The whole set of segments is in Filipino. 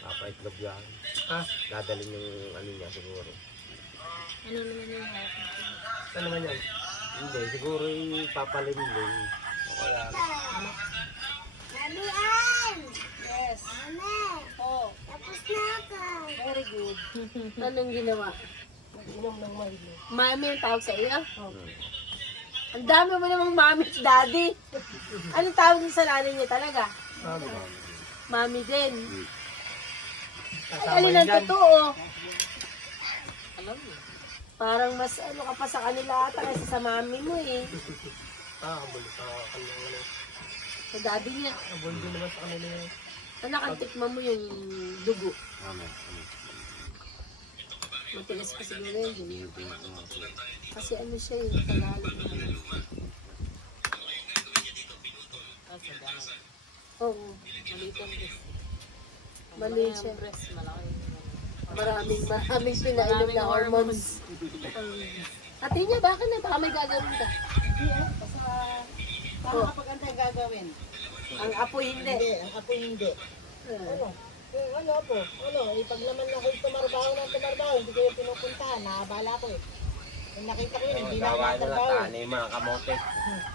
Papaitlog yan. Ha? Dadalhin yung ano niya siguro. Ano naman yung Ano naman yan? Hindi, siguro yung papalimlim. O kaya, Mamian! Yes. Mami! Oh, Tapos na ako. very good. Anong ginawa? Nag-inom ng Milo. Mami ang tawag sa iyo? hmm. Ang dami mo namang mami at daddy. Anong tawag niyo sa nanay niya talaga? Mami. Mami din. Ay, Kasama alin yun ang dyan. totoo? Alam mo. Parang mas ano ka pa sa kanila ata kaysa sa mami mo eh. Kabul sa kanyang ano. Sa daddy niya. Kabul din naman sa kanila yun. Anak, ang tikman mo yung dugo. Amen. Matigas pa siguro yun. Kasi ano siya yung Tagalog. Oo. Mali siya. Maraming pinainom na hormones. Ate niya, bakit na? Baka may gagawin ka. Paano kapag ano yung gagawin? Ang apoy hindi. Hindi, ang apo hindi. Ano? Ano po? Ano? Pag naman ako tumarbaho ng tumarbaho, hindi ko yung pinupuntahan. Nakabala ko eh. Yung nakita ko yun, hindi na ako Gawa nila, trabaho. tanim mga kamote.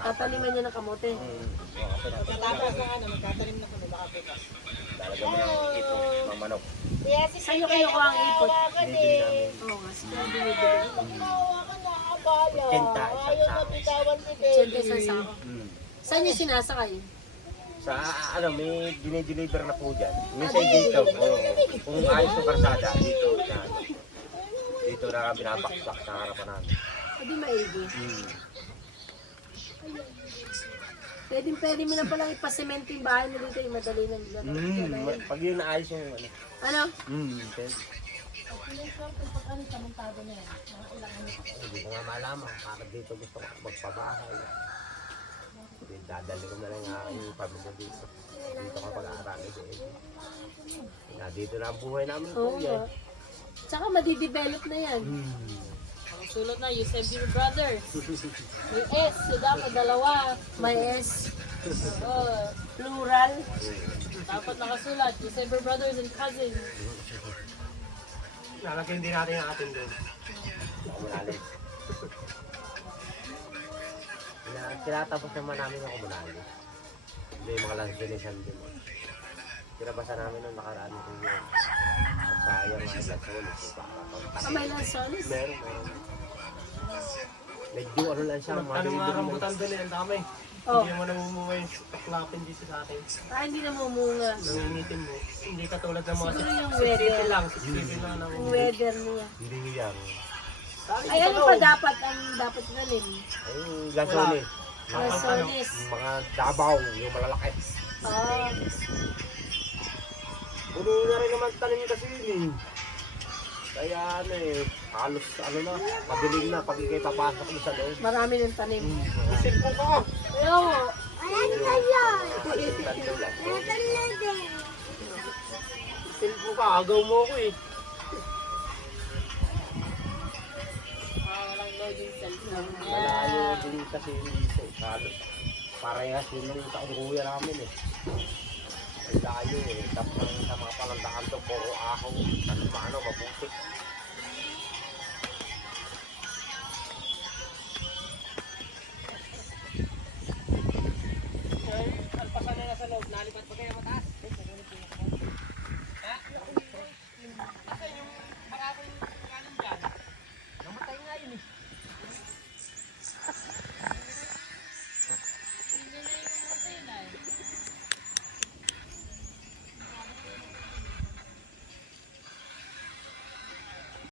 Tataliman niya ng kamote. Pagkatapos na ano, magtatanim na kami, baka bukas. Lalagyan mo ng ipon, mga manok. Kaya si Sa'yo kayo ko ang ipot. Bibili namin. Oo nga, sige, binibili. Nawa ka nakabala. Kenta, isang Ayaw sako. na bitawan si Siyempre baby. sa sako. Hmm. Saan niyo sinasakay? Sa ano, may dinideliver na po dyan. Minsan dito, kung ayos yung karsada, dito na, dito na binabaksak sa harapan namin. Hindi maigi. Hmm. Pwede mo na palang ipasemento yung bahay mo dito, yung madali ng gano'n. Pag yun naayos yung ano. Ano? Pwede. Hindi ko nga malaman. Bakit dito gusto ko magpabahay. Hindi, dadali ko na lang ang aking pamilya dito. Dito ka pag-aarami din. Dito na ang buhay namin Oo po nga. yan. Tsaka madidevelop na yan. Sulat na, you save your brothers. May S, so dapat dalawa. May S, Oh, plural. dapat nakasulat, you save your brothers and cousins. Lalagyan din natin ang atin doon. Komunales. Tinatapos naman namin ang komunales. Hindi yung mga lansinisan din. Tinabasa namin nung nakaraan ko yun. At sayang nga lansones. May lansones. Meron. Medyo ano lang siya. Anong mga rambutan doon eh, ang dami. Oh. Hindi mo namumuhay taklapin dito sa atin. Hindi na mumunga. Nangingitin mo. Hindi katulad ng mga Siguro yung 650 weather. lang. 650 lang ang Yung weather niya. Hindi yan. Ay, ano pa dapat ang dapat ganin? Ay, lansones. Lansones. Mga dabaw, yung malalaki. Ah, Puno na rin naman tanim kasi yun eh. Kaya ano eh, halos ano na, madilim na pag ikay papasok mo sa loob. marami ng tanim. Isip ko ka! Ayaw mo. Wala na yun. Tatlo lang. Meron na din. Isip ko ka, agaw mo ko eh. Walang loading cellphone. Malayo din kasi yung isa eh. Halos parehas yun yung taong kuya namin eh. Ang layo eh. Tapos sa mga palandakan to, puro ahaw. Tapos paano, mabuti.